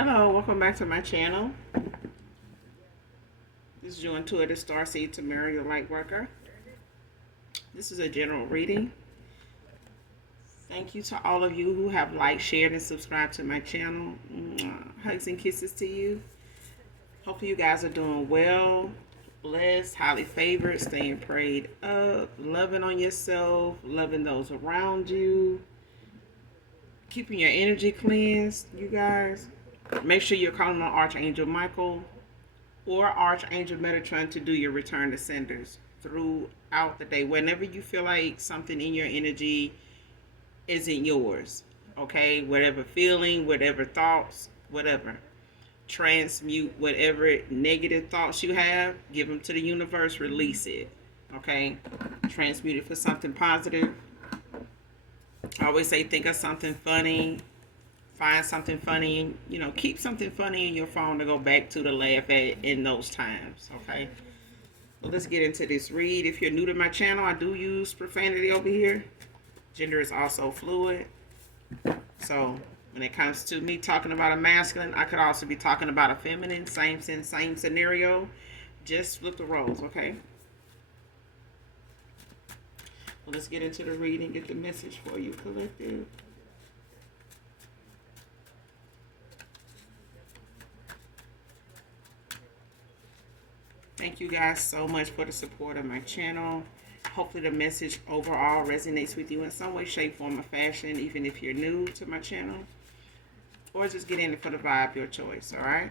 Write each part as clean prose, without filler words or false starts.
Hello, welcome back to my channel. This is your intuitive starseed Tamara, your light worker. This is a general reading. Thank you to all of you who have liked, shared, and subscribed to my channel. Hugs and kisses to you. Hopefully you guys are doing well, blessed, highly favored, staying prayed up, loving on yourself, loving those around you, keeping your energy cleansed, you guys. Make sure you're calling on Archangel Michael or Archangel Metatron to do your return to senders throughout the day. Whenever you feel like something in your energy isn't yours, okay? Whatever feeling, whatever thoughts, whatever. Transmute whatever negative thoughts you have, give them to the universe, release it, okay? Transmute it for something positive. I always say think of something funny. Find something funny, keep something funny in your phone to go back to laugh at in those times, okay? So let's get into this read. If you're new to my channel, I do use profanity over here. Gender is also fluid. So when it comes to me talking about a masculine, I could also be talking about a feminine. Same sense, same scenario. Just flip the roles, okay? Well, let's get into the reading, get the message for you, collective. Thank you guys so much for the support of my channel. Hopefully the message overall resonates with you in some way, shape, form, or fashion, even if you're new to my channel. Or just get in it for the vibe, your choice, all right?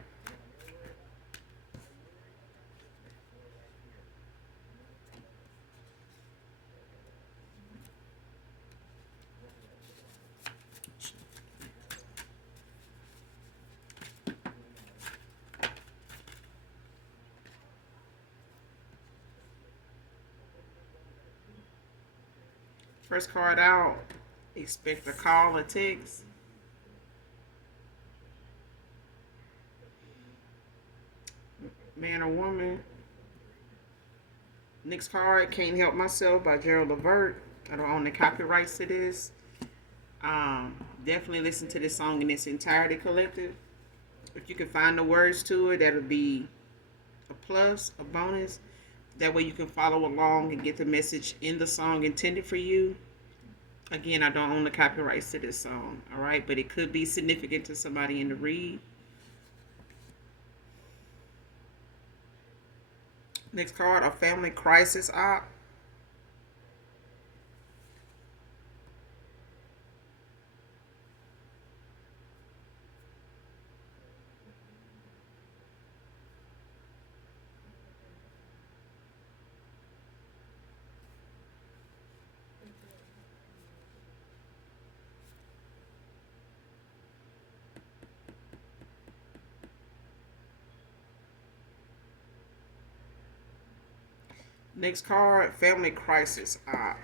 First card out, expect a call or text. Man or woman. Next card, Can't Help Myself by Gerald Levert. I don't own the copyrights to this. Definitely listen to this song in its entirety, collective. If you can find the words to it, that'll be a plus, a bonus. That way you can follow along and get the message in the song intended for you. Again, I don't own the copyrights to this song, all right? But it could be significant to somebody in the read. Next card, a family crisis op. Next card, family crisis op.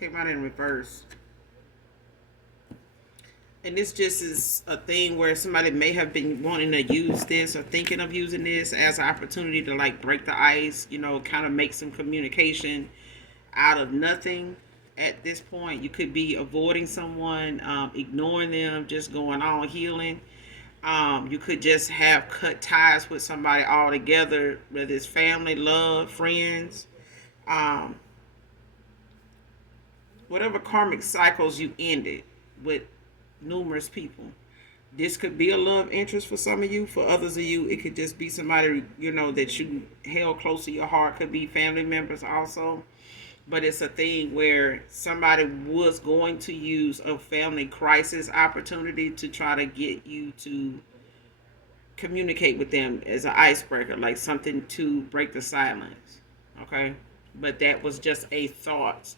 Came out in reverse. And this just is a thing where somebody may have been wanting to use this or thinking of using this as an opportunity to like break the ice, kind of make some communication out of nothing. At this point, you could be avoiding someone, ignoring them, just going on healing. You could just have cut ties with somebody altogether, whether it's family, love, friends, um, whatever karmic cycles you ended with numerous people. This could be a love interest for some of you. For others of you, it could just be somebody, that you held close to your heart. Could be family members also. But it's a thing where somebody was going to use a family crisis opportunity to try to get you to communicate with them as an icebreaker, like something to break the silence. Okay? But that was just a thought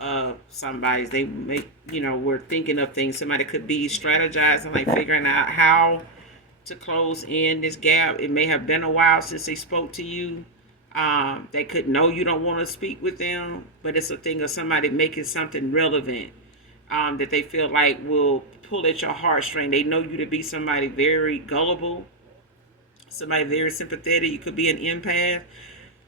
of somebody's. They were thinking of things. Somebody could be strategizing, like figuring out how to close in this gap. It may have been a while since they spoke to you. They could know you don't want to speak with them, but it's a thing of somebody making something relevant that they feel like will pull at your heartstring. They know you to be somebody very gullible, somebody very sympathetic. You could be an empath.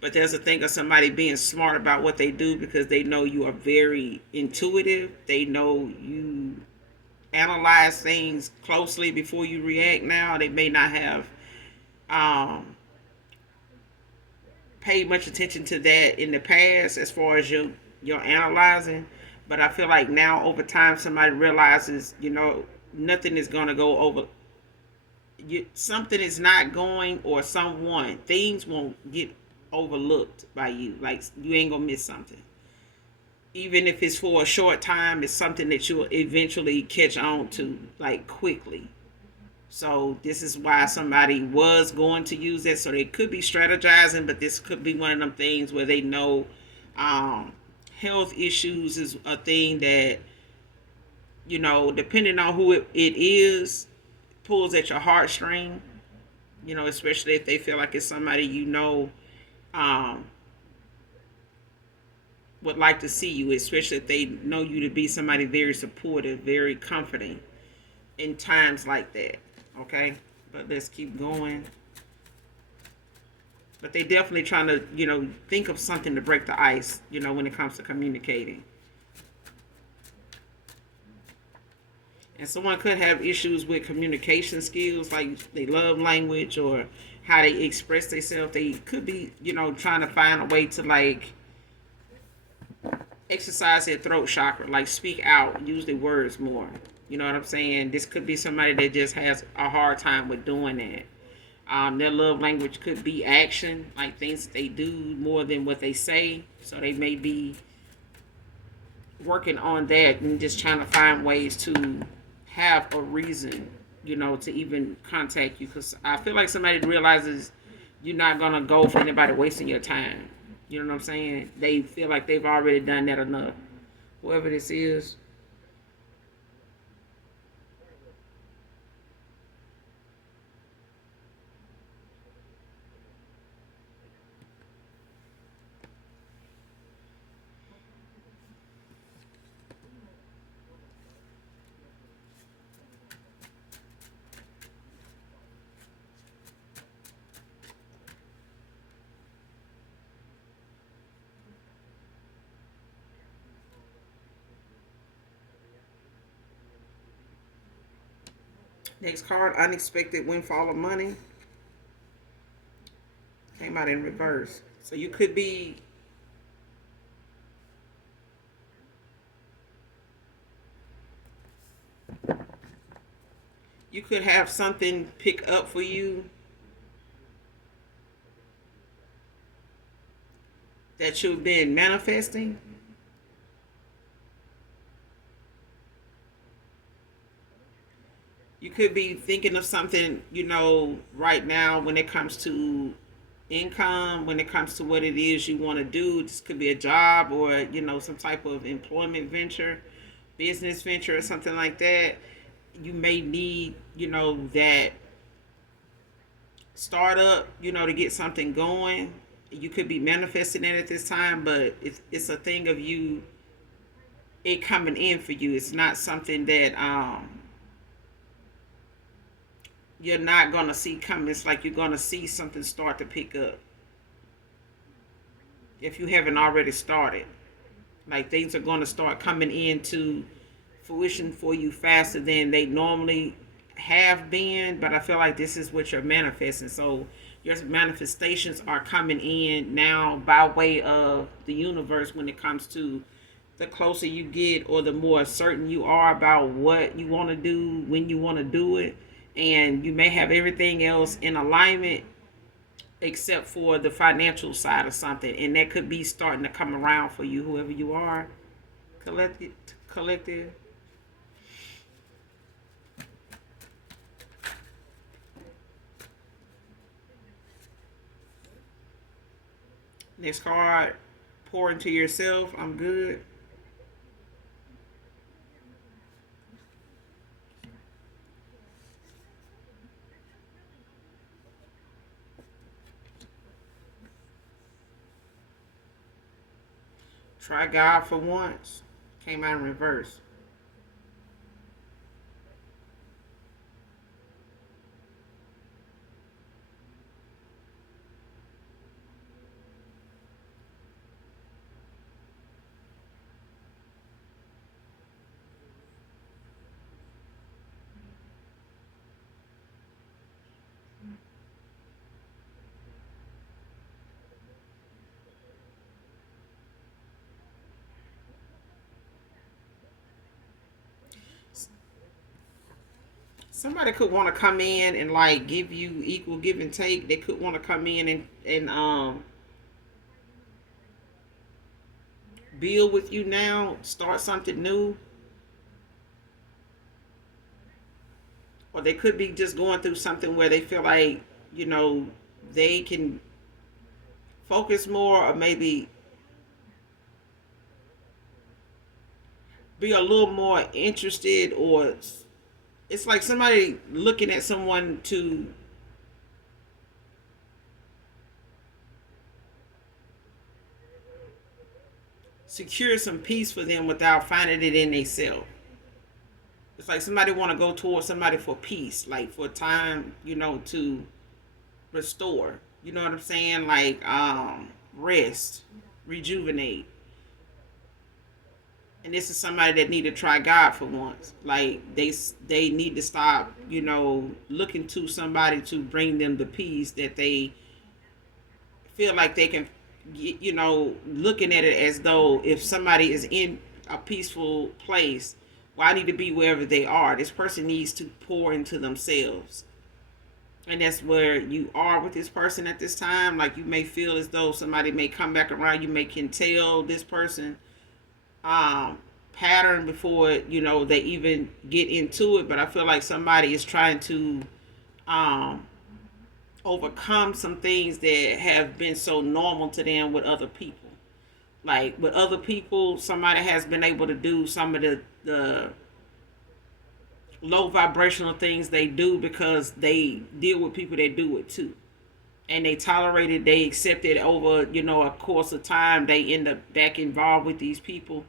But there's a thing of somebody being smart about what they do because they know you are very intuitive. They know you analyze things closely before you react now. They may not have um, paid much attention to that in the past as far as your analyzing. But I feel like now over time somebody realizes, nothing is gonna go over. Something is not going, or someone, things won't get overlooked by you. Like you ain't gonna miss something. Even if it's for a short time, it's something that you'll eventually catch on to, like quickly. So this is why somebody was going to use it. So they could be strategizing, but this could be one of them things where they know health issues is a thing that, depending on who it is, pulls at your heartstring. Especially if they feel like it's somebody um, would like to see you, especially if they know you to be somebody very supportive, very comforting in times like that. Okay, but let's keep going. But they definitely trying to, think of something to break the ice, when it comes to communicating. And someone could have issues with communication skills, like they love language or how they express themselves. They could be, trying to find a way to like exercise their throat chakra, like speak out, use their words more. You know what I'm saying? This could be somebody that just has a hard time with doing that. Their love language could be action, like things that they do more than what they say. So they may be working on that and just trying to find ways to have a reason, to even contact you. Because I feel like somebody realizes you're not going to go for anybody wasting your time. You know what I'm saying? They feel like they've already done that enough. Whoever this is. Next card, unexpected windfall of money. Came out in reverse. So you could have something pick up for you that you've been manifesting. You could be thinking of something, right now when it comes to income, when it comes to what it is you want to do. This could be a job or, some type of employment venture, business venture, or something like that. You may need, that startup, to get something going. You could be manifesting it at this time, but it's a thing of it coming in for you. It's not something that you're not gonna see coming. It's like you're gonna see something start to pick up if you haven't already started. Like things are gonna start coming into fruition for you faster than they normally have been. But I feel like this is what you're manifesting. So your manifestations are coming in now by way of the universe when it comes to the closer you get or the more certain you are about what you want to do, when you want to do it. And you may have everything else in alignment except for the financial side of something. And that could be starting to come around for you, whoever you are. Collective. Next card, pour into yourself. I'm good. Try God for once. Came out in reverse. somebody could want to come in and like give you equal give and take. They could want to come in and build with you now, start something new. Or they could be just going through something where they feel like, you know, they can focus more, or maybe be a little more interested, or it's like somebody looking at someone to secure some peace for them without finding it in themselves. It's like somebody want to go towards somebody for peace, like for time, you know, to restore. You know what I'm saying? Like rest, rejuvenate. And this is somebody that need to try God for once. Like they need to stop, you know, looking to somebody to bring them the peace that they feel like they can, you know, looking at it as though if somebody is in a peaceful place, well, I need to be wherever they are. This person needs to pour into themselves. And that's where you are with this person at this time. Like you may feel as though somebody may come back around. You may can tell this person pattern before, you know, they even get into it. But I feel like somebody is trying to um, overcome some things that have been so normal to them with other people. Like with other people, somebody has been able to do some of the low vibrational things they do because they deal with people that do it too. And they tolerate it, they accept it over, you know, a course of time. They end up back involved with these people,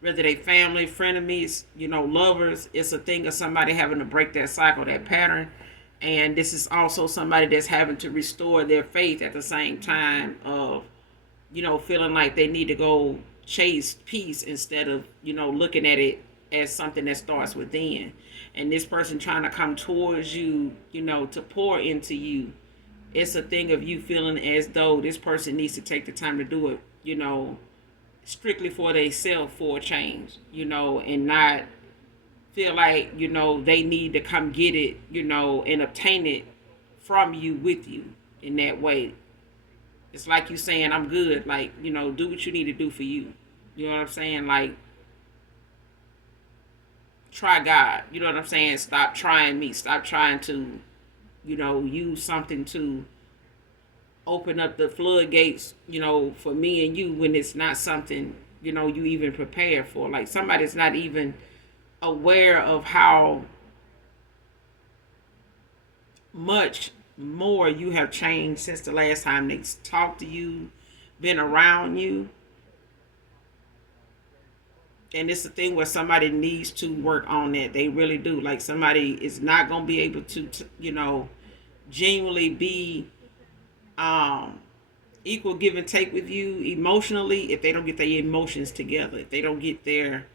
whether they family, frenemies, you know, lovers. It's a thing of somebody having to break that cycle, that pattern. And this is also somebody that's having to restore their faith at the same time of, you know, feeling like they need to go chase peace instead of, you know, looking at it as something that starts within. And this person trying to come towards you, you know, to pour into you. It's a thing of you feeling as though this person needs to take the time to do it, you know, strictly for themselves for a change, you know, and not feel like, you know, they need to come get it, you know, and obtain it from you with you in that way. It's like you saying, I'm good. Like, you know, do what you need to do for you. You know what I'm saying? Like, try God. You know what I'm saying? Stop trying me. Stop trying to, you know, use something to open up the floodgates, you know, for me and you when it's not something, you know, you even prepare for. Like somebody's not even aware of how much more you have changed since the last time they talked to you, been around you. And it's a thing where somebody needs to work on that. They really do. Like somebody is not going to be able to, you know, genuinely be equal give and take with you emotionally if they don't get their emotions together. If they don't get their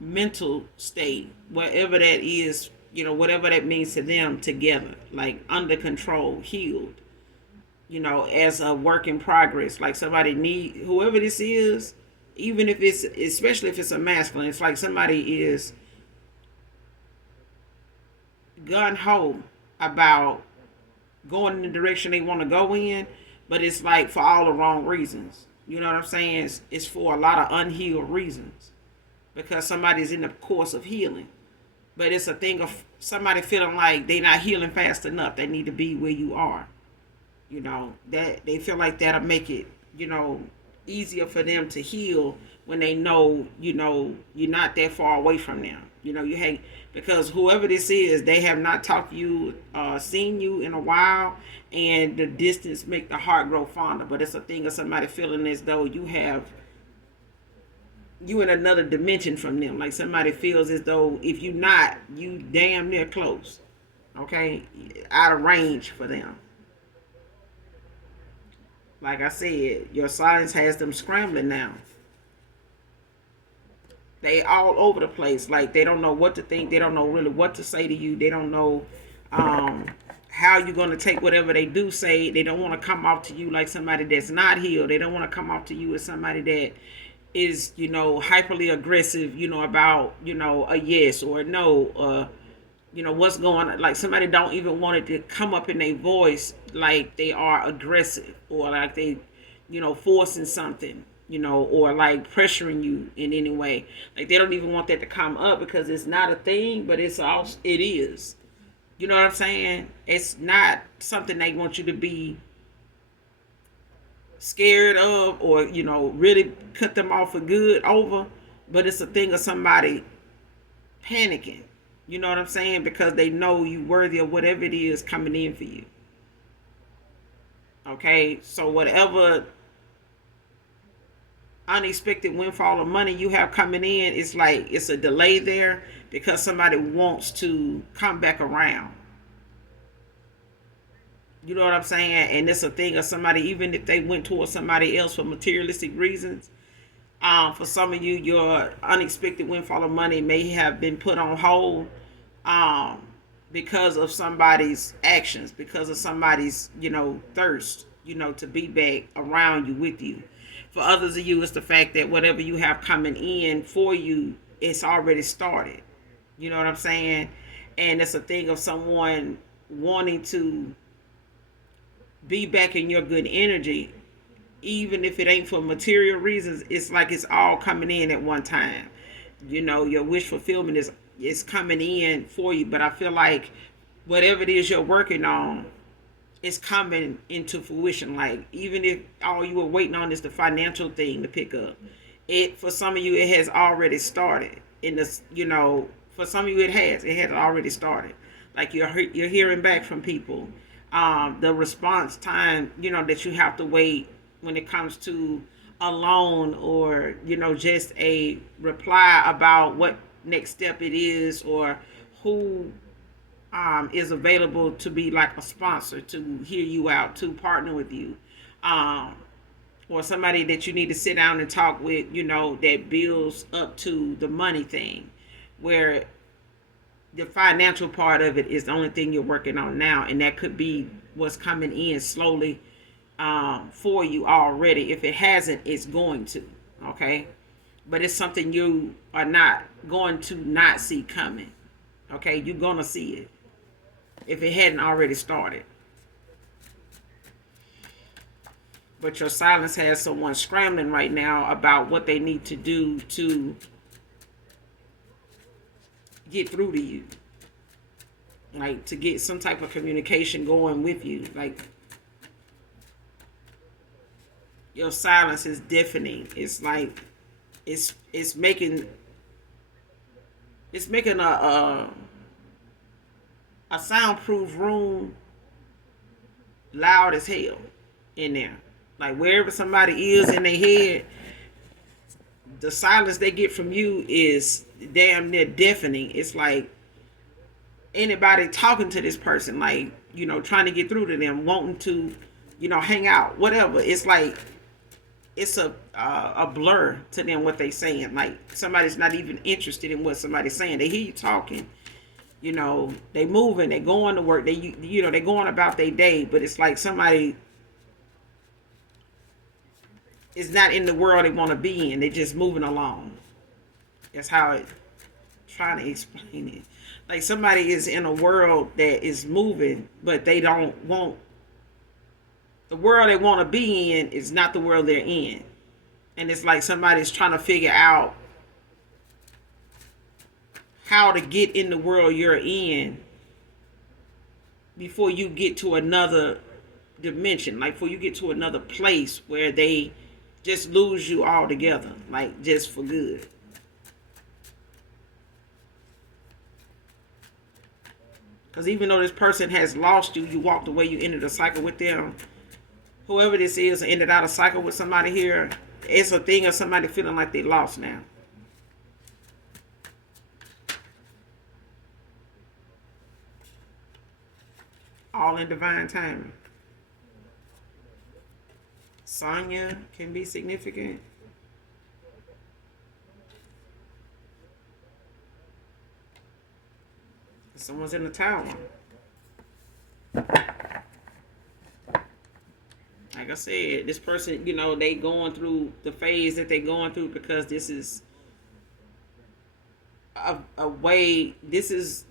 mental state, whatever that is, you know, whatever that means to them together, like under control, healed, you know, as a work in progress. Like somebody need, whoever this is, even if it's, especially if it's a masculine, it's like somebody is gun-ho about going in the direction they want to go in, but it's like for all the wrong reasons. You know what I'm saying? It's for a lot of unhealed reasons because somebody's in the course of healing. But it's a thing of somebody feeling like they're not healing fast enough. They need to be where you are. You know, that they feel like that'll make it, you know, easier for them to heal when they know, you know, you're not that far away from them. You know, you hang because whoever this is, they have not talked to you, seen you in a while, and the distance make the heart grow fonder. But it's a thing of somebody feeling as though you in another dimension from them. Like somebody feels as though if you not, you damn near close. Okay, out of range for them. Like I said, your silence has them scrambling now. They all over the place. Like they don't know what to think. They don't know really what to say to you. They don't know how you're going to take whatever they do say. They don't want to come off to you like somebody that's not healed. They don't want to come off to you as somebody that is, hyperly aggressive, about, a yes or a no, what's going on. Like somebody don't even want it to come up in their voice, like they are aggressive or like they, forcing something, or like pressuring you in any way. Like they don't even want that to come up because it's not a thing, but it is. You know what I'm saying? It's not something they want you to be scared of or, really cut them off for good over, but it's a thing of somebody panicking. You know what I'm saying? Because they know you worthy of whatever it is coming in for you. Okay? So whatever unexpected windfall of money you have coming in, it's like it's a delay there because somebody wants to come back around. You know what I'm saying? And it's a thing of somebody, even if they went towards somebody else for materialistic reasons. For some of you, your unexpected windfall of money may have been put on hold because of somebody's actions, because of somebody's, thirst, to be back around you, with you. For others of you, it's the fact that whatever you have coming in for you, it's already started. You know what I'm saying? And it's a thing of someone wanting to be back in your good energy, even if it ain't for material reasons. It's like it's all coming in at one time. Your wish fulfillment is coming in for you, but I feel like whatever it is you're working on is coming into fruition. Like even if all you were waiting on is the financial thing to pick up, it for some of you it has already started. In this, for some of you it had already started. Like you're hearing back from people. The response time, that you have to wait when it comes to a loan or, just a reply about what next step it is or who is available to be like a sponsor, to hear you out, to partner with you, or somebody that you need to sit down and talk with, that builds up to the money thing, where the financial part of it is the only thing you're working on now, and that could be what's coming in slowly for you already. If it hasn't, it's going to. Okay, but it's something you are not going to not see coming. Okay, you're gonna see it if it hadn't already started. But your silence has someone scrambling right now about what they need to do to get through to you, like to get some type of communication going with you. Like your silence is deafening. It's like it's making a soundproof room loud as hell in there. Like wherever somebody is in their head, the silence they get from you is damn near deafening. It's like anybody talking to this person, like, trying to get through to them, wanting to, hang out, whatever. It's like it's a blur to them what they saying. Like somebody's not even interested in what somebody's saying. They hear you talking, they moving, they going to work, they they going about their day, but it's like somebody is not in the world they want to be in. They just moving along. That's how it trying to explain it. Like somebody is in a world that is moving, but they don't want the world they want to be in is not the world they're in. And it's like somebody's trying to figure out how to get in the world you're in before you get to another dimension, like before you get to another place where they just lose you altogether, like just for good. Because even though this person has lost you, you walked away, you ended a cycle with them. Whoever this is ended out a cycle with somebody here. It's a thing of somebody feeling like they lost now. All in divine timing. Sonya can be significant. Someone's in the tower. Like Like I said, this person, you know, they going through the phase that they going through because this is a way. This is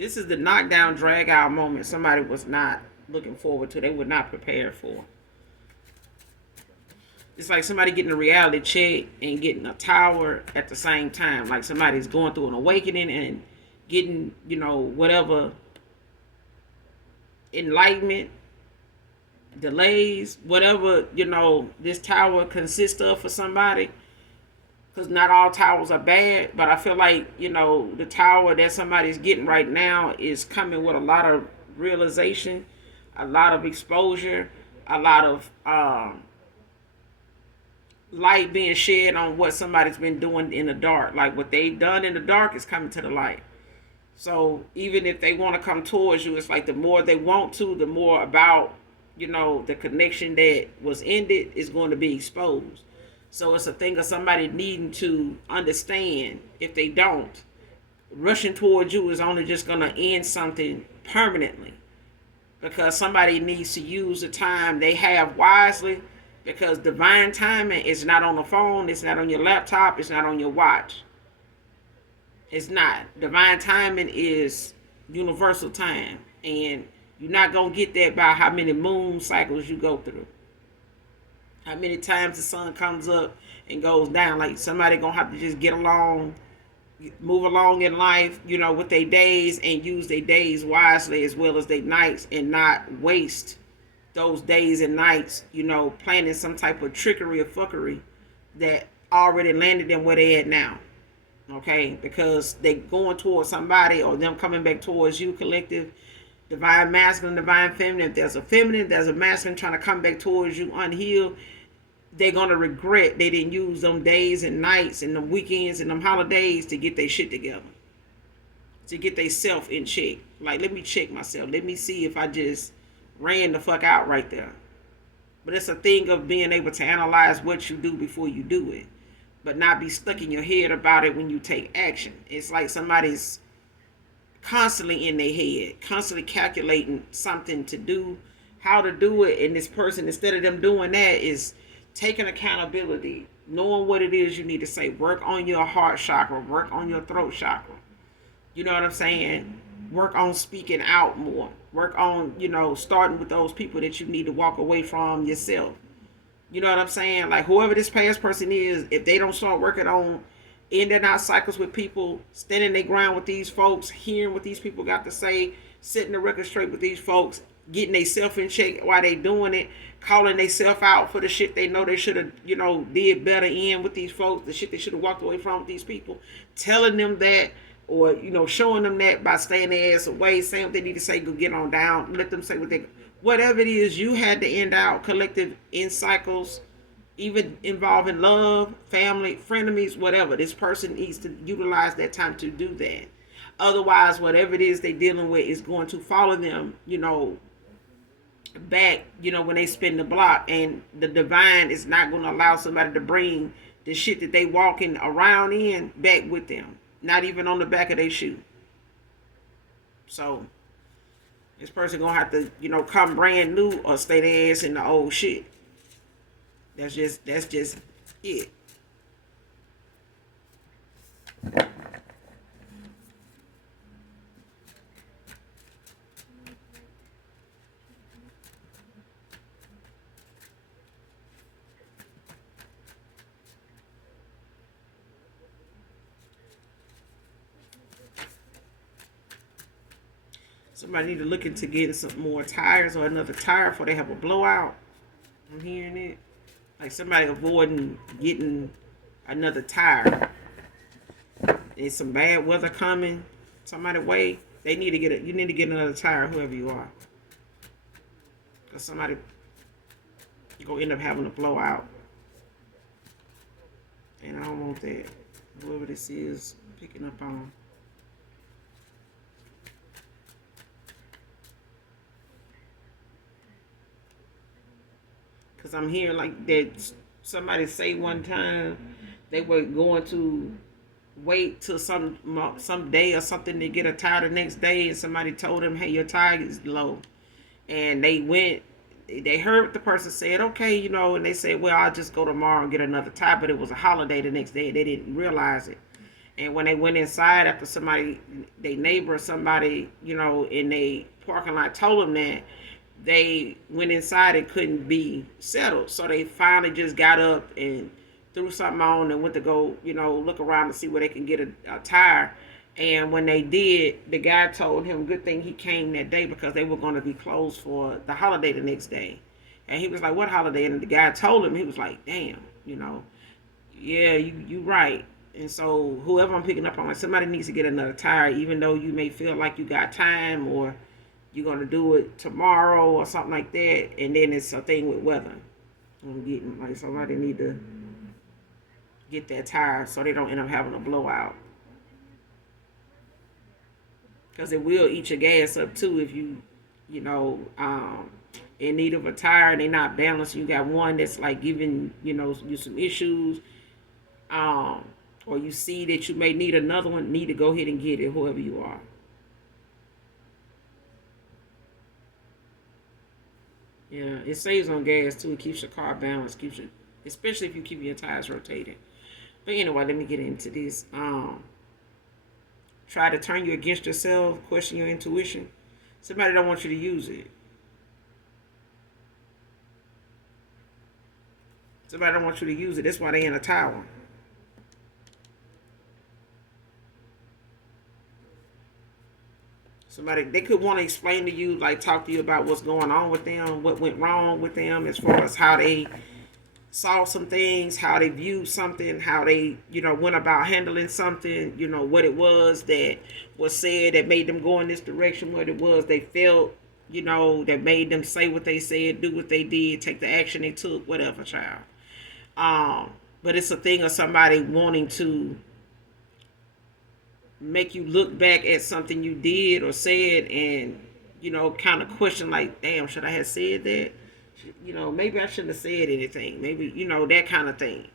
the knockdown, drag out moment somebody was not looking forward to. They were not prepared for. It's like somebody getting a reality check and getting a tower at the same time. Like somebody's going through an awakening and getting, you know, whatever enlightenment, delays, whatever, you know, this tower consists of for somebody. Because not all towers are bad, but I feel like, you know, the tower that somebody's getting right now is coming with a lot of realization, a lot of exposure, a lot of light being shed on what somebody's been doing in the dark. Like what they've done in the dark is coming to the light. So even if they want to come towards you, it's like the more they want to, the more about, you know, the connection that was ended is going to be exposed. So it's a thing of somebody needing to understand. If they don't, rushing towards you is only just going to end something permanently. Because somebody needs to use the time they have wisely. Because divine timing is not on the phone, it's not on your laptop, it's not on your watch. It's not. Divine timing is universal time. And you're not going to get that by how many moon cycles you go through. How many times the sun comes up and goes down. Like somebody going to have to just get along, move along in life, you know, with their days and use their days wisely as well as their nights and not waste those days and nights, you know, planning some type of trickery or fuckery that already landed them where they at now. Okay, because they going towards somebody or them coming back towards you, collective, divine masculine, divine feminine. If there's a feminine, there's a masculine trying to come back towards you unhealed, they're going to regret they didn't use them days and nights and them weekends and them holidays to get their shit together. To get their self in check. Like, let me check myself. Let me see if I just ran the fuck out right there. But it's a thing of being able to analyze what you do before you do it. But not be stuck in your head about it when you take action. It's like somebody's constantly in their head, constantly calculating something to do, how to do it. And this person, instead of them doing that, is taking accountability, knowing what it is you need to say. Work on your heart chakra, work on your throat chakra. You know what I'm saying? Work on speaking out more. Work on, you know, starting with those people that you need to walk away from yourself. You know what I'm saying? Like whoever this past person is, if they don't start working on in and out cycles with people, standing their ground with these folks, hearing what these people got to say, setting the record straight with these folks, getting their self in check while they doing it, calling they self out for the shit they know they should have, you know, did better in with these folks, the shit they should have walked away from with these people, telling them that, or, you know, showing them that by staying their ass away, saying what they need to say, go get on down, let them say what they, whatever it is you had to end out, collective in cycles, even involving love, family, frenemies, whatever. This person needs to utilize that time to do that. Otherwise, whatever it is they're dealing with is going to follow them, you know, back, you know, when they spin the block. And the divine is not going to allow somebody to bring the shit that they walking around in back with them. Not even on the back of their shoe. So this person gonna have to, you know, come brand new or stay their ass in the old shit. That's just it. Somebody need to look into getting some more tires or another tire before they have a blowout. I'm hearing it. Like somebody avoiding getting another tire. There's some bad weather coming. Somebody way. They need to get it. You need to get another tire, whoever you are. Cause somebody gonna end up having a blowout. And I don't want that. Whoever this is picking up on. Because I'm hearing like that somebody say one time they were going to wait till some day or something to get a tire the next day, and somebody told them, hey, your tire is low. And they heard what the person said, okay, and they said, well, I'll just go tomorrow and get another tire. But it was a holiday the next day, and they didn't realize it. And when they went inside after somebody, their neighbor or somebody, in the parking lot told them that, they went inside and couldn't be settled. So they finally just got up and threw something on and went to go, look around to see where they can get a tire. And when they did, the guy told him, good thing he came that day because they were going to be closed for the holiday the next day. And he was like, what holiday? And the guy told him, he was like, damn, yeah, you right. And so whoever I'm picking up on, like, somebody needs to get another tire, even though you may feel like you got time or you're going to do it tomorrow or something like that. And then it's a thing with weather. I'm getting, like, somebody need to get that tire so they don't end up having a blowout. Because it will eat your gas up too if you in need of a tire and they're not balanced. You got one that's like giving, you some issues. Or you see that you may need another one, need to go ahead and get it, whoever you are. Yeah, it saves on gas too. It keeps your car balanced, especially if you keep your tires rotating. But anyway, let me get into this. Try to turn you against yourself, question your intuition. Somebody don't want you to use it. Somebody don't want you to use it. That's why they in a tower. Somebody, they could want to explain to you, like talk to you about what's going on with them, what went wrong with them as far as how they saw some things, how they viewed something, how they, went about handling something, what it was that was said that made them go in this direction, what it was they felt, that made them say what they said, do what they did, take the action they took, whatever, child. But it's a thing of somebody wanting to make you look back at something you did or said and, kind of question like, damn, should I have said that? Maybe I shouldn't have said anything. Maybe, that kind of thing.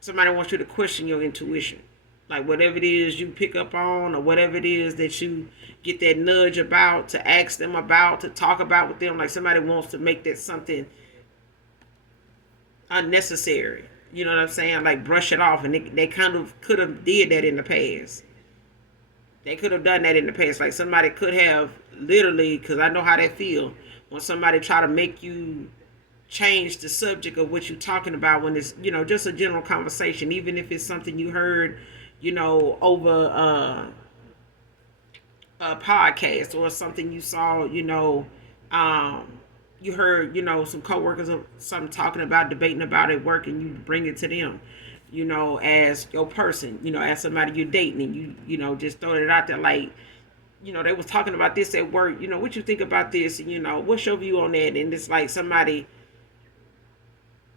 Somebody wants you to question your intuition. Like whatever it is you pick up on or whatever it is that you get that nudge about, to ask them about, to talk about with them. Like somebody wants to make that something unnecessary. You know what I'm saying? Like brush it off. And they kind of could have did that in the past. They could have done that in the past. Like somebody could have literally, because I know how that feel, when somebody try to make you change the subject of what you're talking about when it's, just a general conversation, even if it's something you heard, over a podcast or something you saw, you heard, some coworkers or something talking about, debating about at work, and you bring it to them, as your person, as somebody you're dating, and you just throw it out there like, they was talking about this at work, what you think about this, and what's your view on that? And it's like somebody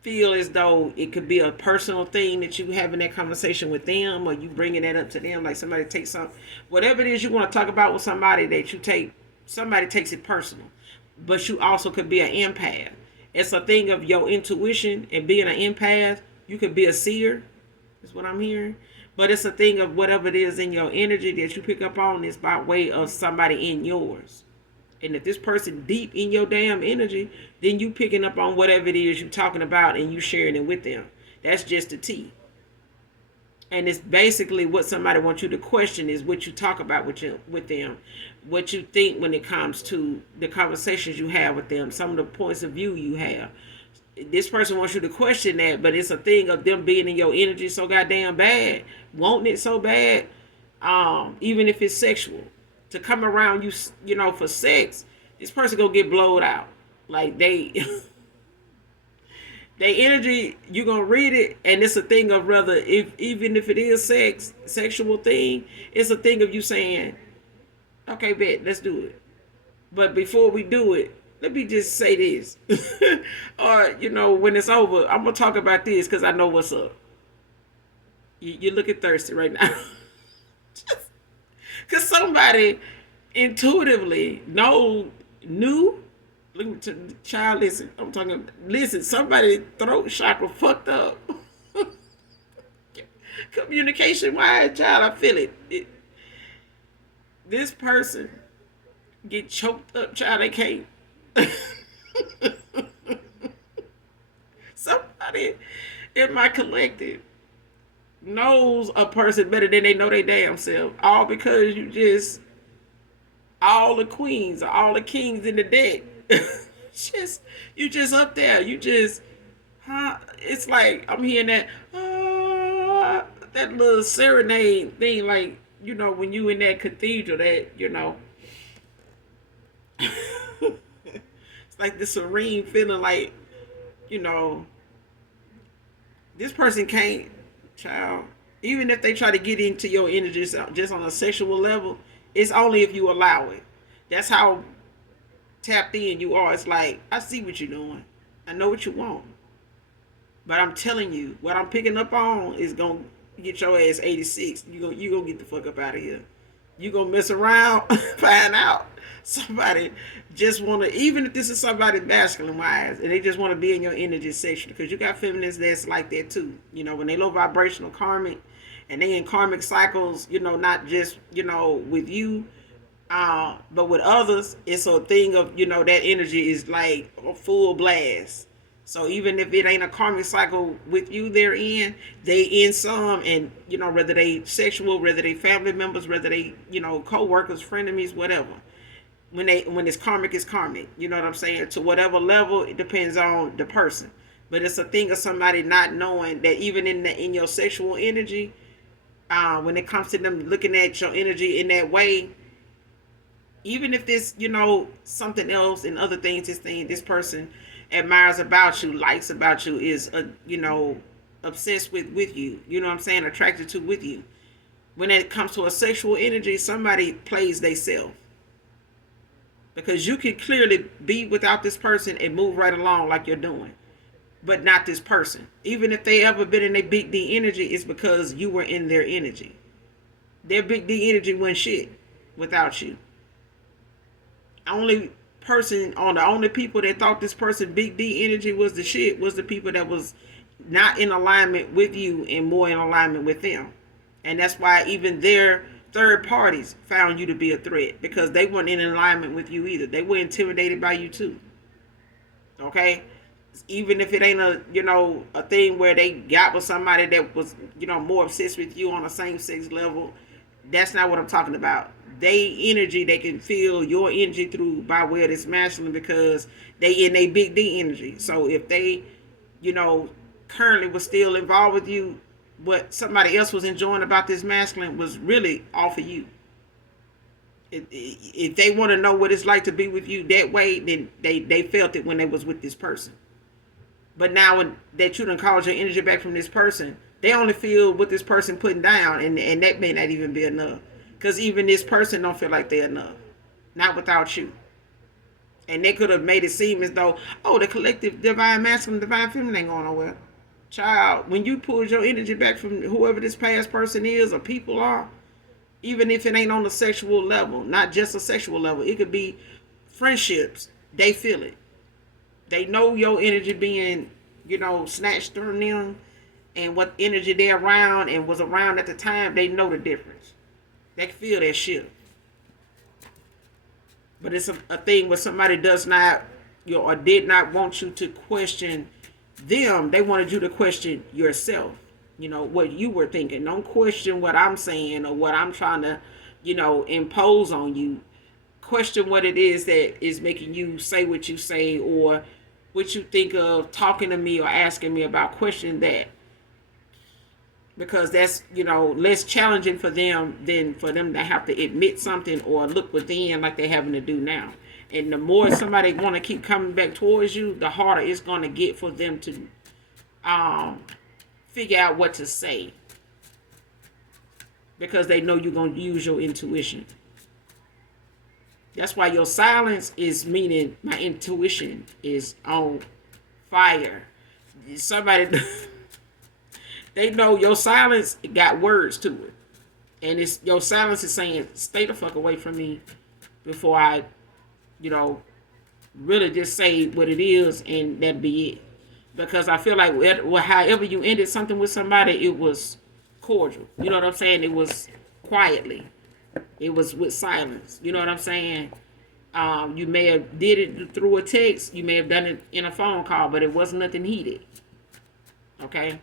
feel as though it could be a personal thing that you having that conversation with them, or you bringing that up to them, like somebody takes some, whatever it is you want to talk about with somebody that somebody takes it personal. But you also could be an empath. It's a thing of your intuition and being an empath. You could be a seer, is what I'm hearing. But it's a thing of whatever it is in your energy that you pick up on is by way of somebody in yours. And if this person deep in your damn energy, then you picking up on whatever it is you're talking about and you sharing it with them. That's just the tea. And it's basically what somebody wants you to question is what you talk about with them, what you think when it comes to the conversations you have with them, some of the points of view you have. This person wants you to question that, but it's a thing of them being in your energy so goddamn bad, wanting it so bad, even if it's sexual, to come around you, for sex. This person gonna get blowed out. Like they energy, you're gonna read it, and it's a thing of rather, even if it is sexual thing, it's a thing of you saying, okay, bet, let's do it. But before we do it, let me just say this. Or, when it's over, I'm gonna talk about this because I know what's up. You're looking thirsty right now. Because somebody intuitively knew. Look, child, listen. I'm talking. Listen, somebody throat chakra fucked up. Communication wise, child, I feel it. This person get choked up, child. They can't. Somebody in my collective knows a person better than they know they damn self. All because you just all the queens or all the kings in the deck. just you just up there. You just it's like I'm hearing that little serenade thing, like, when you in that cathedral, that it's like the serene feeling, like, you know, this person can't, child, even if they try to get into your energy just on a sexual level, it's only if you allow it. That's how tapped in you are. It's like, I see what you're doing. I know what you want. But I'm telling you, what I'm picking up on is going to get your ass 86. You gonna get the fuck up out of here. You gonna mess around, find out somebody just want to, even if this is somebody masculine wise, and they just want to be in your energy section, because you got feminists that's like that too. When they low vibrational karmic, and they in karmic cycles, not just, with you, but with others, it's a thing of, that energy is like a full blast. So even if it ain't a karmic cycle with you they're in, they in some, and whether they sexual, whether they family members, whether they, co-workers, frenemies, whatever. When it's karmic, it's karmic. You know what I'm saying? To whatever level, it depends on the person. But it's a thing of somebody not knowing that even in your sexual energy, when it comes to them looking at your energy in that way, even if this, something else and other things, this person admires about you, likes about you, is obsessed with you, you know what I'm saying, attracted to with you. When it comes to a sexual energy, somebody plays they self. Because you can clearly be without this person and move right along like you're doing. But not this person. Even if they ever been in a big D energy, it's because you were in their energy. Their big D energy went shit without you. The only people that thought this person big D energy was the shit was the people that was not in alignment with you and more in alignment with them. And that's why even their third parties found you to be a threat, because they weren't in alignment with you either. They were intimidated by you too. Okay? Even if it ain't a thing where they got with somebody that was, more obsessed with you on a same sex level, that's not what I'm talking about. They energy, they can feel your energy through by way of this masculine, because they in a big D energy. So if they, currently was still involved with you, what somebody else was enjoying about this masculine was really off of you. If they want to know what it's like to be with you that way, then they felt it when they was with this person. But now that you done called your energy back from this person, they only feel what this person putting down, and that may not even be enough. Because even this person don't feel like they're enough. Not without you. And they could have made it seem as though, the collective divine masculine, divine feminine ain't going nowhere. Child, when you pull your energy back from whoever this past person is or people are, even if it ain't on a sexual level, not just a sexual level, it could be friendships, they feel it. They know your energy being, snatched from them, and what energy they're around and was around at the time, they know the difference. They can feel that shit. But it's a thing where somebody does not, or did not want you to question them. They wanted you to question yourself. What you were thinking. Don't question what I'm saying or what I'm trying to, impose on you. Question what it is that is making you say what you say, or what you think of talking to me or asking me about. Question that. Because that's, less challenging for them than for them to have to admit something or look within like they're having to do now. And the more somebody want to keep coming back towards you, the harder it's going to get for them to figure out what to say. Because they know you're going to use your intuition. That's why your silence is meaning my intuition is on fire. Somebody... They know your silence got words to it. And it's your silence is saying, stay the fuck away from me before I, really just say what it is, and that'd be it. Because I feel like however you ended something with somebody, it was cordial. You know what I'm saying? It was quietly. It was with silence. You know what I'm saying? You may have did it through a text. You may have done it in a phone call, but it wasn't nothing heated. Okay?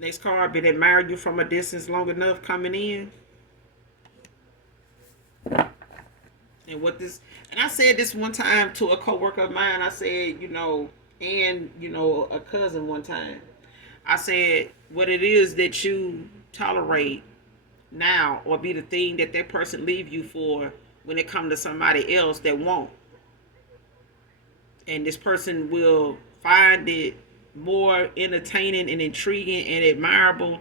Next card, been admiring you from a distance long enough coming in. And what this, and I said this one time to a coworker of mine. I said, and a cousin one time. I said, what it is that you tolerate now, or be the thing that that person leave you for when it comes to somebody else that won't. And this person will find it more entertaining and intriguing and admirable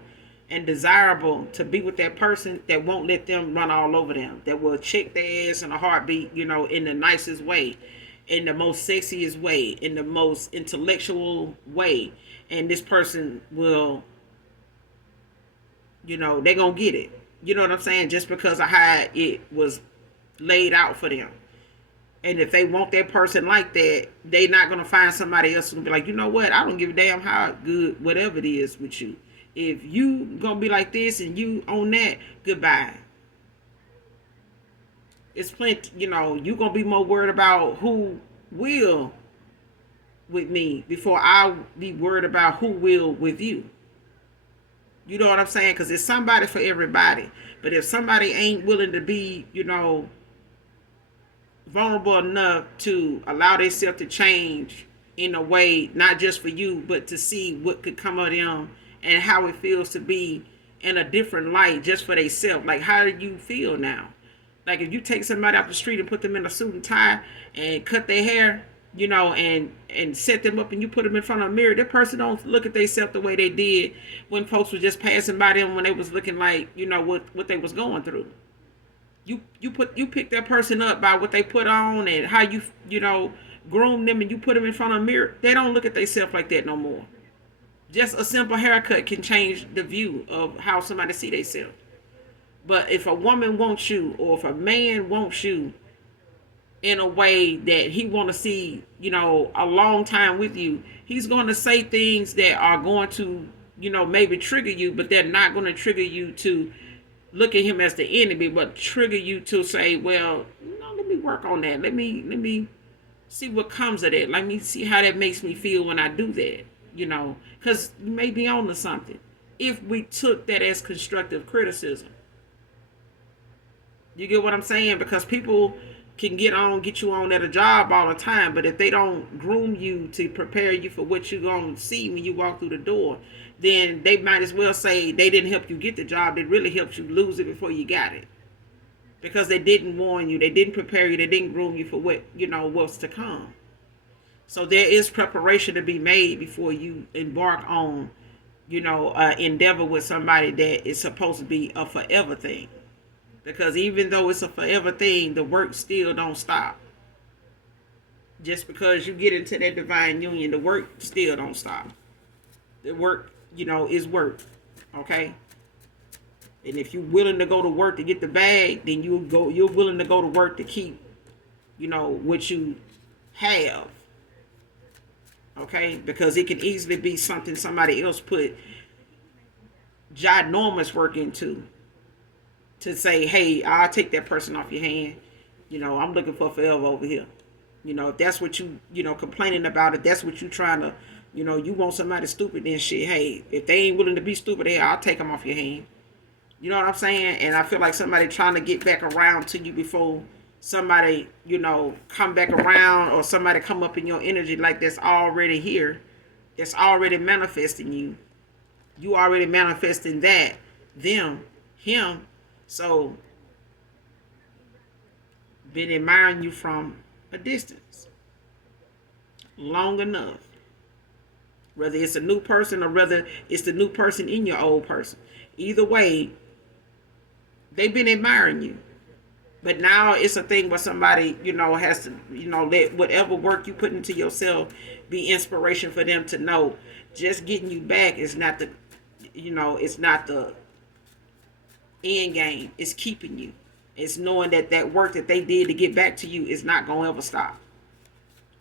and desirable to be with that person that won't let them run all over them, that will check their ass in a heartbeat, in the nicest way, in the most sexiest way, in the most intellectual way. And this person will, they're going to get it. You know what I'm saying? Just because of how it was laid out for them. And if they want that person like that, they not going to find somebody else who'll be like, you know what? I don't give a damn how good whatever it is with you. If you going to be like this and you on that, goodbye. It's plenty, you going to be more worried about who will with me before I be worried about who will with you. You know what I'm saying? Because it's somebody for everybody. But if somebody ain't willing to be, vulnerable enough to allow themselves to change in a way, not just for you, but to see what could come of them and how it feels to be in a different light just for themselves. Like, how do you feel now? Like, if you take somebody off the street and put them in a suit and tie and cut their hair, and set them up and you put them in front of a mirror, that person don't look at themselves the way they did when folks were just passing by them when they was looking like, what they was going through. You pick that person up by what they put on and how you groom them, and you put them in front of a mirror. They don't look at themselves like that no more. Just a simple haircut can change the view of how somebody see themselves. But if a woman wants you, or if a man wants you in a way that he want to see, a long time with you, he's going to say things that are going to, maybe trigger you, but they're not going to trigger you to look at him as the enemy, but trigger you to say, well, let me work on that. Let me see what comes of that. Let me see how that makes me feel when I do that, because you may be on to something if we took that as constructive criticism. You get what I'm saying? Because people can get you on at a job all the time, but if they don't groom you to prepare you for what you're going to see when you walk through the door, then they might as well say they didn't help you get the job. They really helped you lose it before you got it, because they didn't warn you, they didn't prepare you, they didn't groom you for what what's to come. So there is preparation to be made before you embark on endeavor with somebody that is supposed to be a forever thing. Because even though it's a forever thing, the work still don't stop. Just because you get into that divine union, the work still don't stop. The work, is work. Okay? And if you're willing to go to work to get the bag, then you're willing to go to work to keep, what you have. Okay? Because it can easily be something somebody else put ginormous work into. To say, hey, I'll take that person off your hand. I'm looking for forever over here. If that's what you, complaining about, if that's what you trying to, you want somebody stupid, then shit, hey, if they ain't willing to be stupid, hey, I'll take them off your hand. You know what I'm saying? And I feel like somebody trying to get back around to you before somebody, come back around, or somebody come up in your energy like that's already here, that's already manifesting you. You already manifesting that, them, him. So, been admiring you from a distance long enough. Whether it's a new person or whether it's the new person in your old person. Either way, they've been admiring you. But now it's a thing where somebody, has to, let whatever work you put into yourself be inspiration for them to know just getting you back is not the, it's not the end game. Is keeping you It's knowing that that work that they did to get back to you is not going to ever stop.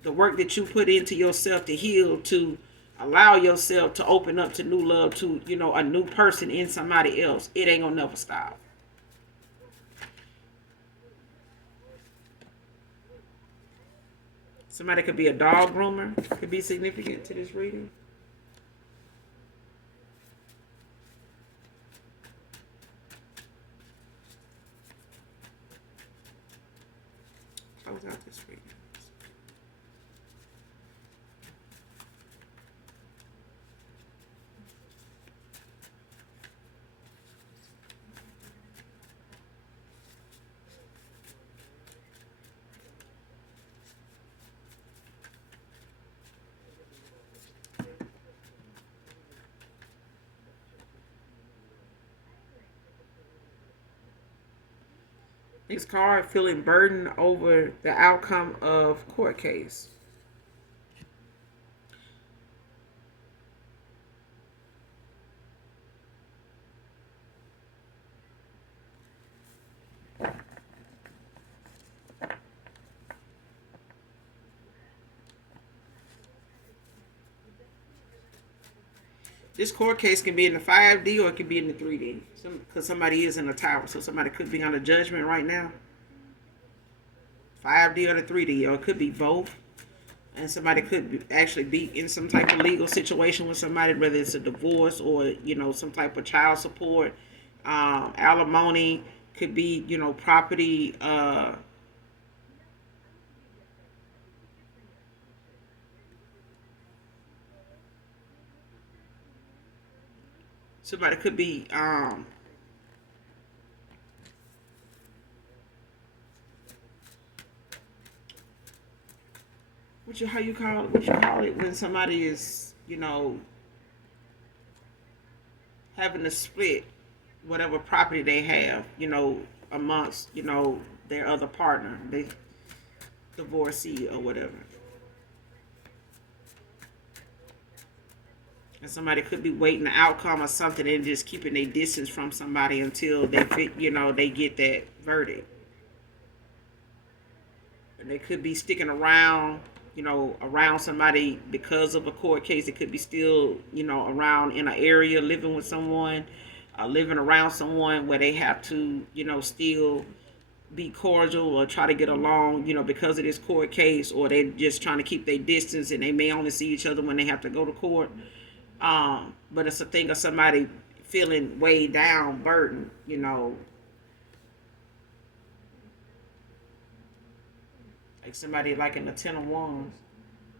The work that you put into yourself to heal, to allow yourself to open up to new love, to, a new person in somebody else, it ain't going to never stop. Somebody could be a dog groomer, could be significant to this reading. Close out this reading. This card, feeling burdened over the outcome of court case. This court case can be in the 5D or it can be in the 3D. Because somebody is in a tower. So somebody could be on a judgment right now. 5D or the 3D. Or it could be both. And somebody could actually be in some type of legal situation with somebody. Whether it's a divorce or, some type of child support. Alimony. Could be, property. Somebody could be what you call it when somebody is, having to split whatever property they have, amongst, their other partner, they divorcee or whatever. And somebody could be waiting the outcome of something and just keeping their distance from somebody until they they get that verdict. And they could be sticking around, around somebody because of a court case. It could be still, around in an area, living with someone, living around someone where they have to, still be cordial or try to get along, because of this court case, or they're just trying to keep their distance and they may only see each other when they have to go to court. But it's a thing of somebody feeling weighed down, burdened, like somebody like in the 10 of Wands.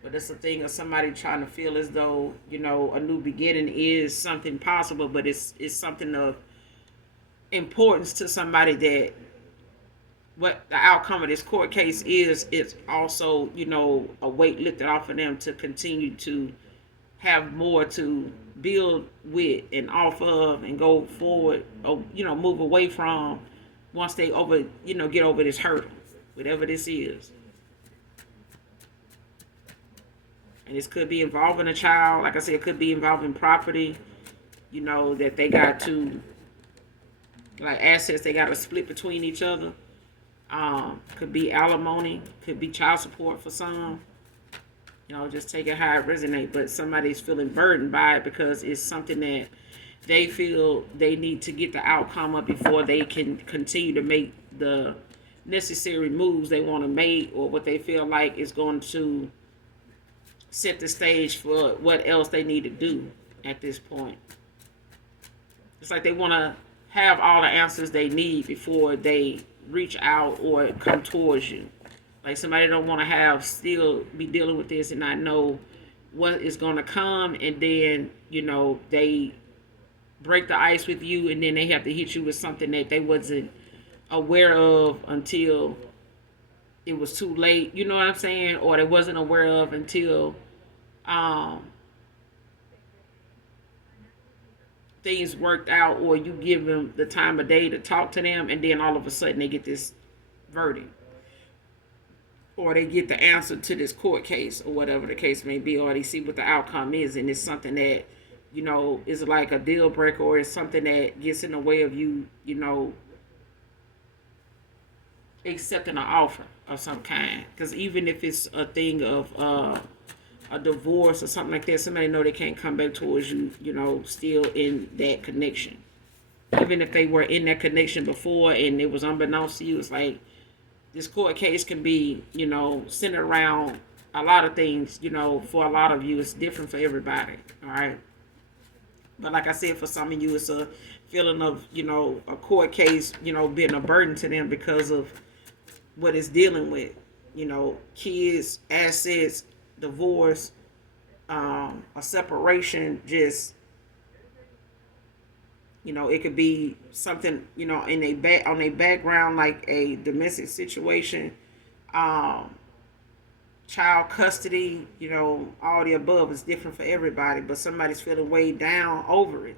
But it's a thing of somebody trying to feel as though, a new beginning is something possible, but it's something of importance to somebody that what the outcome of this court case is, it's also, a weight lifted off of them to continue to have more to build with and off of and go forward, or, move away from once they get over this hurdle, whatever this is. And this could be involving a child. Like I said, it could be involving property, that they got to, like assets they got to split between each other. Could be alimony, could be child support for some. Just take it how it resonates. But somebody's feeling burdened by it because it's something that they feel they need to get the outcome of before they can continue to make the necessary moves they want to make, or what they feel like is going to set the stage for what else they need to do at this point. It's like they want to have all the answers they need before they reach out or come towards you. Like somebody don't want to still be dealing with this and not know what is going to come, and then, they break the ice with you, and then they have to hit you with something that they wasn't aware of until it was too late, you know what I'm saying? Or they wasn't aware of until things worked out, or you give them the time of day to talk to them, and then all of a sudden they get this verdict, or they get the answer to this court case, or whatever the case may be, or they see what the outcome is, and it's something that, is like a deal breaker, or it's something that gets in the way of you, accepting an offer of some kind. Because even if it's a thing of a divorce or something like that, somebody know they can't come back towards you, still in that connection. Even if they were in that connection before and it was unbeknownst to you, it's like this court case can be, centered around a lot of things, for a lot of you. It's different for everybody, all right? But like I said, for some of you, it's a feeling of, a court case, being a burden to them because of what it's dealing with. Kids, assets, divorce, a separation, just, it could be something, in on a background, like a domestic situation, child custody, all the above is different for everybody, but somebody's feeling weighed down over it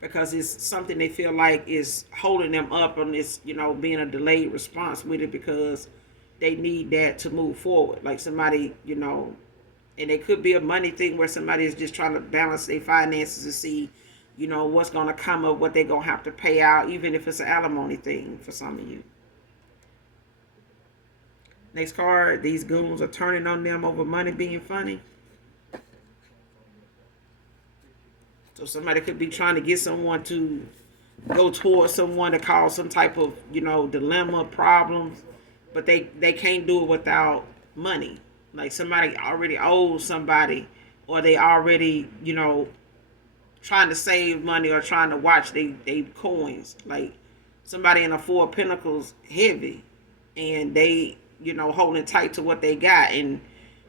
because it's something they feel like is holding them up on this, being a delayed response with it because they need that to move forward. Like somebody, and it could be a money thing where somebody is just trying to balance their finances to see, what's going to come up, what they're going to have to pay out, even if it's an alimony thing for some of you. Next card, these goons are turning on them over money being funny. So somebody could be trying to get someone to go towards someone to cause some type of, dilemma, problems, but they can't do it without money. Like somebody already owes somebody, or they already, trying to save money or trying to watch they coins. Like somebody in a Four of Pentacles heavy, and they, holding tight to what they got. And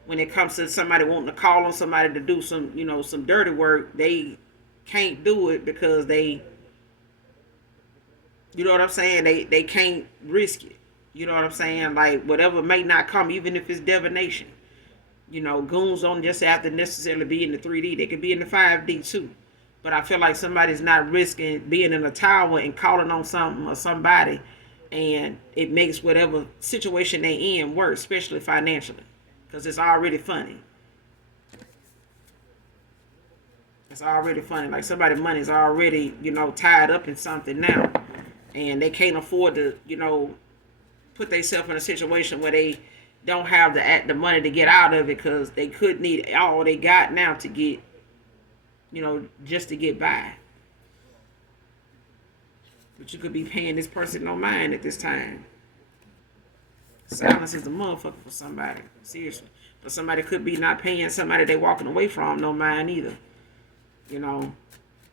when it comes to somebody wanting to call on somebody to do some, some dirty work, they can't do it because they, what I'm saying? They can't risk it. You know what I'm saying? Like whatever may not come, even if it's divination. Goons don't just have to necessarily be in the 3D. They can be in the 5D too. But I feel like somebody's not risking being in a tower and calling on something or somebody, and it makes whatever situation they in worse, especially financially, because it's already funny. It's already funny. Like somebody's money is already, tied up in something now, and they can't afford to, put themselves in a situation where they don't have the money to get out of it, because they could need all they got now to get, just to get by. But you could be paying this person no mind at this time. Silence is a motherfucker for somebody. Seriously. But somebody could be not paying somebody they walking away from no mind either.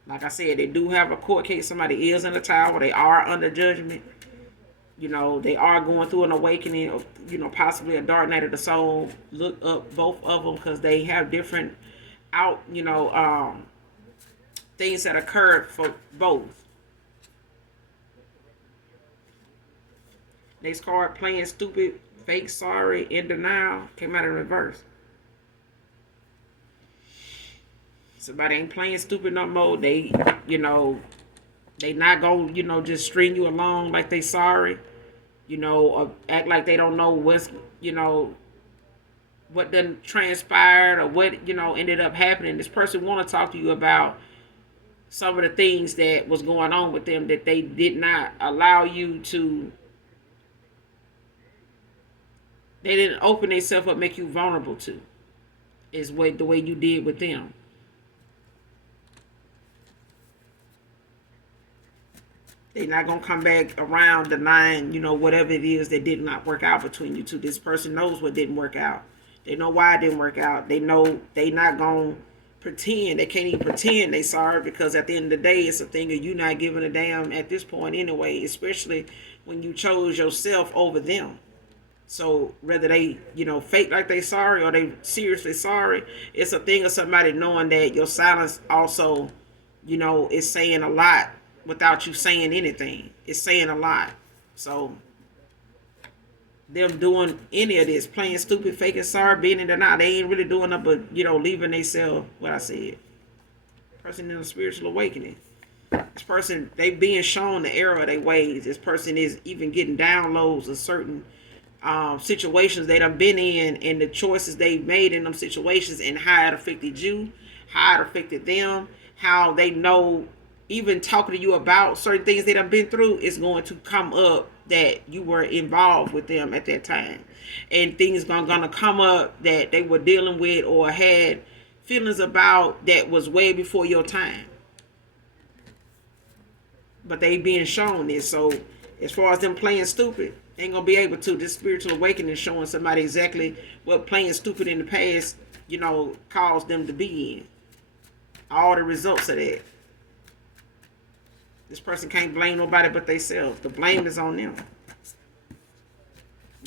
Like I said, they do have a court case. Somebody is in the tower. They are under judgment. They are going through an awakening of, possibly a dark night of the soul. Look up both of them because they have different things that occurred for both. Next card, playing stupid, fake sorry, in denial, came out in reverse. Somebody ain't playing stupid no more. They, they not gonna, just string you along like they sorry, or act like they don't know what's, what done transpired or what, ended up happening. This person want to talk to you about some of the things that was going on with them that they did not allow you to. They didn't open themselves up, make you vulnerable to. Is the way you did with them. They're not going to come back around denying, whatever it is that did not work out between you two. This person knows what didn't work out. They know why it didn't work out. They know they not going to pretend. They can't even pretend they sorry, because at the end of the day, it's a thing of you not giving a damn at this point anyway, especially when you chose yourself over them. So whether they, fake like they sorry or they seriously sorry, it's a thing of somebody knowing that your silence also, is saying a lot without you saying anything. It's saying a lot. So them doing any of this, playing stupid, faking sorry, being in denial, they ain't really doing it but, leaving themselves, what I said. Person in a spiritual awakening. This person, they being shown the error of their ways. This person is even getting downloads of certain situations they done been in, and the choices they've made in them situations, and how it affected you, how it affected them, how they know even talking to you about certain things they done been through, is going to come up that you were involved with them at that time. And things gonna come up that they were dealing with or had feelings about that was way before your time. But they being shown this. So as far as them playing stupid, ain't gonna be able to. This spiritual awakening is showing somebody exactly what playing stupid in the past, caused them to be in. All the results of that. This person can't blame nobody but themselves. The blame is on them.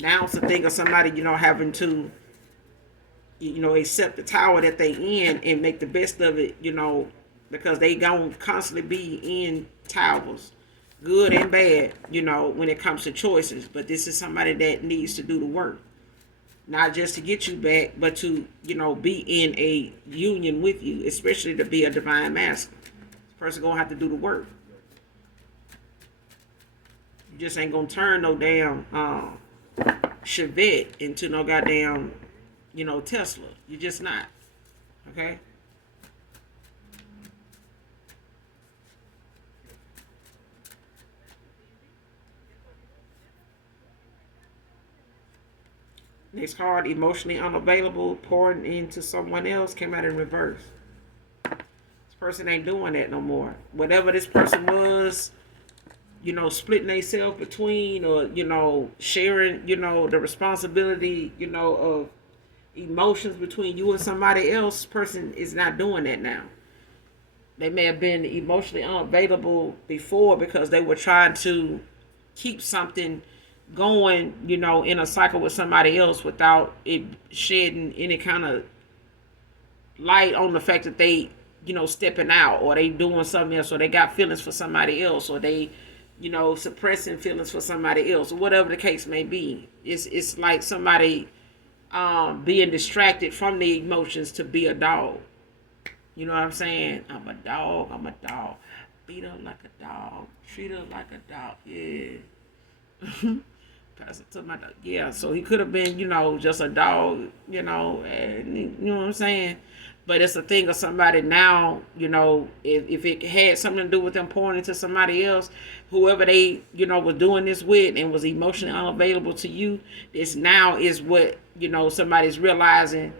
Now it's a thing of somebody, having to, accept the tower that they in and make the best of it, because they gonna constantly be in towers, good and bad, when it comes to choices. But this is somebody that needs to do the work. Not just to get you back, but to, be in a union with you, especially to be a divine masculine. This person gonna have to do the work. You just ain't gonna turn no damn Chevette into no goddamn, Tesla. You're just not. Okay? Next card, emotionally unavailable, pouring into someone else, came out in reverse. This person ain't doing that no more. Whatever this person was, splitting themselves between, or, sharing, the responsibility, of emotions between you and somebody else, person is not doing that now. They may have been emotionally unavailable before because they were trying to keep something going, in a cycle with somebody else without it shedding any kind of light on the fact that they, stepping out, or they doing something else, or they got feelings for somebody else, or they, suppressing feelings for somebody else, or whatever the case may be. It's like somebody being distracted from the emotions to be a dog. You know what I'm saying? I'm a dog. Beat up like a dog. Treat her like a dog. Yeah. Pass it to my dog. Yeah, so he could have been, just a dog, and, you know what I'm saying? But it's a thing of somebody now, if it had something to do with them pouring into somebody else, whoever they, was doing this with and was emotionally unavailable to you, this now is what, somebody's realizing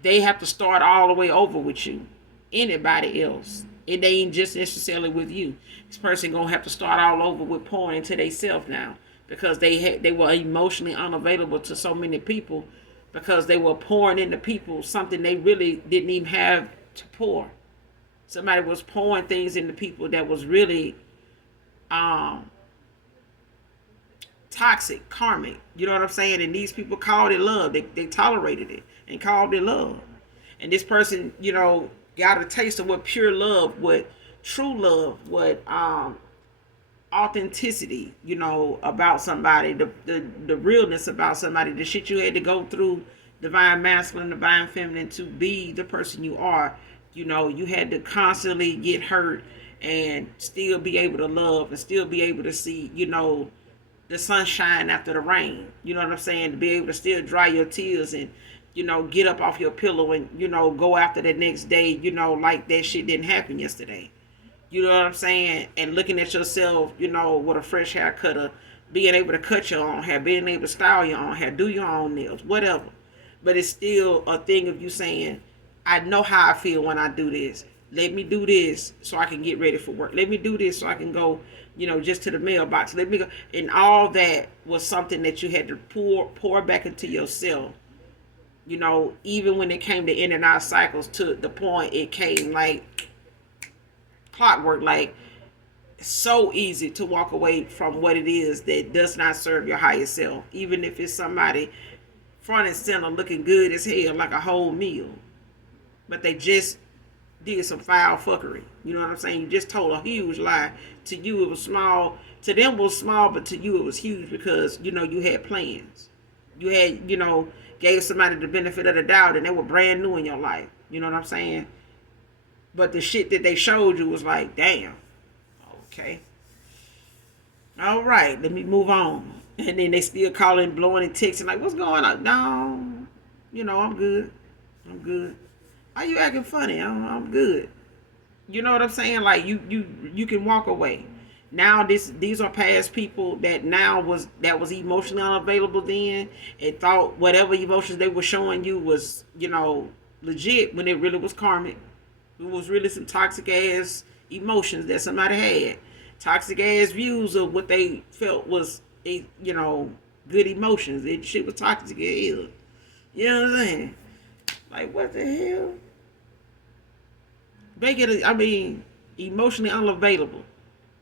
they have to start all the way over with you. Anybody else. It ain't just necessarily with you. This person gonna have to start all over with pouring into themselves now, because they were emotionally unavailable to so many people, because they were pouring into people something they really didn't even have to pour. Somebody was pouring things into people that was really toxic, karmic. You know what I'm saying? And these people called it love. They tolerated it and called it love. And this person, got a taste of what pure love, what true love, what authenticity, about somebody, the realness about somebody, the shit you had to go through, divine masculine, divine feminine, to be the person you are. You had to constantly get hurt and still be able to love and still be able to see, the sunshine after the rain. You know what I'm saying? To be able to still dry your tears and, get up off your pillow and, go after the next day, like that shit didn't happen yesterday. You know what I'm saying? And looking at yourself, with a fresh haircut, or being able to cut your own hair, being able to style your own hair, do your own nails, whatever. But it's still a thing of you saying, I know how I feel when I do this. Let me do this so I can get ready for work. Let me do this so I can go, just to the mailbox. Let me go. And all that was something that you had to pour back into yourself. Even when it came to in and out cycles, to the point it came like clockwork, like so easy to walk away from what it is that does not serve your higher self, even if it's somebody front and center looking good as hell, like a whole meal, but they just did some foul fuckery. You know what I'm saying? You just told a huge lie. To you it was small, to them it was small, but to you it was huge, because you had plans. You had, gave somebody the benefit of the doubt, and they were brand new in your life. You know what I'm saying? But the shit that they showed you was like, damn. Okay. All right, let me move on. And then they still calling, blowing, and texting like, what's going on? No, I'm good. I'm good. Why you acting funny? I'm good. You know what I'm saying? Like you can walk away. Now these are past people that was emotionally unavailable then, and thought whatever emotions they were showing you was, legit, when it really was karmic. It was really some toxic ass emotions that somebody had. Toxic ass views of what they felt was good emotions. It shit was toxic as hell. You know what I'm saying? Like, what the hell? Make it, emotionally unavailable.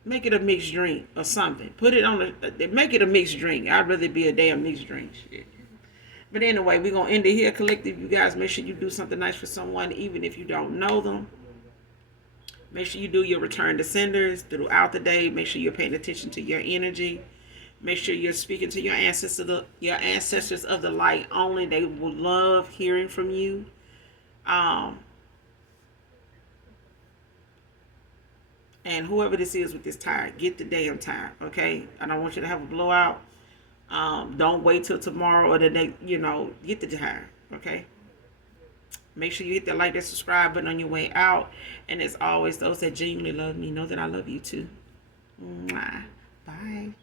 Make it a mixed drink or something. Put it on make it a mixed drink. I'd rather be a damn mixed drink. Shit. But anyway, we're going to end it here, collective. You guys, make sure you do something nice for someone, even if you don't know them. Make sure you do your return to senders throughout the day. Make sure you're paying attention to your energy. Make sure you're speaking to your ancestors of the light only. They will love hearing from you. And whoever this is with this tire, get the damn tire, okay? I don't want you to have a blowout. Don't wait till tomorrow or the next, get the tire, okay? Make sure you hit that like, that subscribe button on your way out. And as always, those that genuinely love me know that I love you too. Mwah. Bye.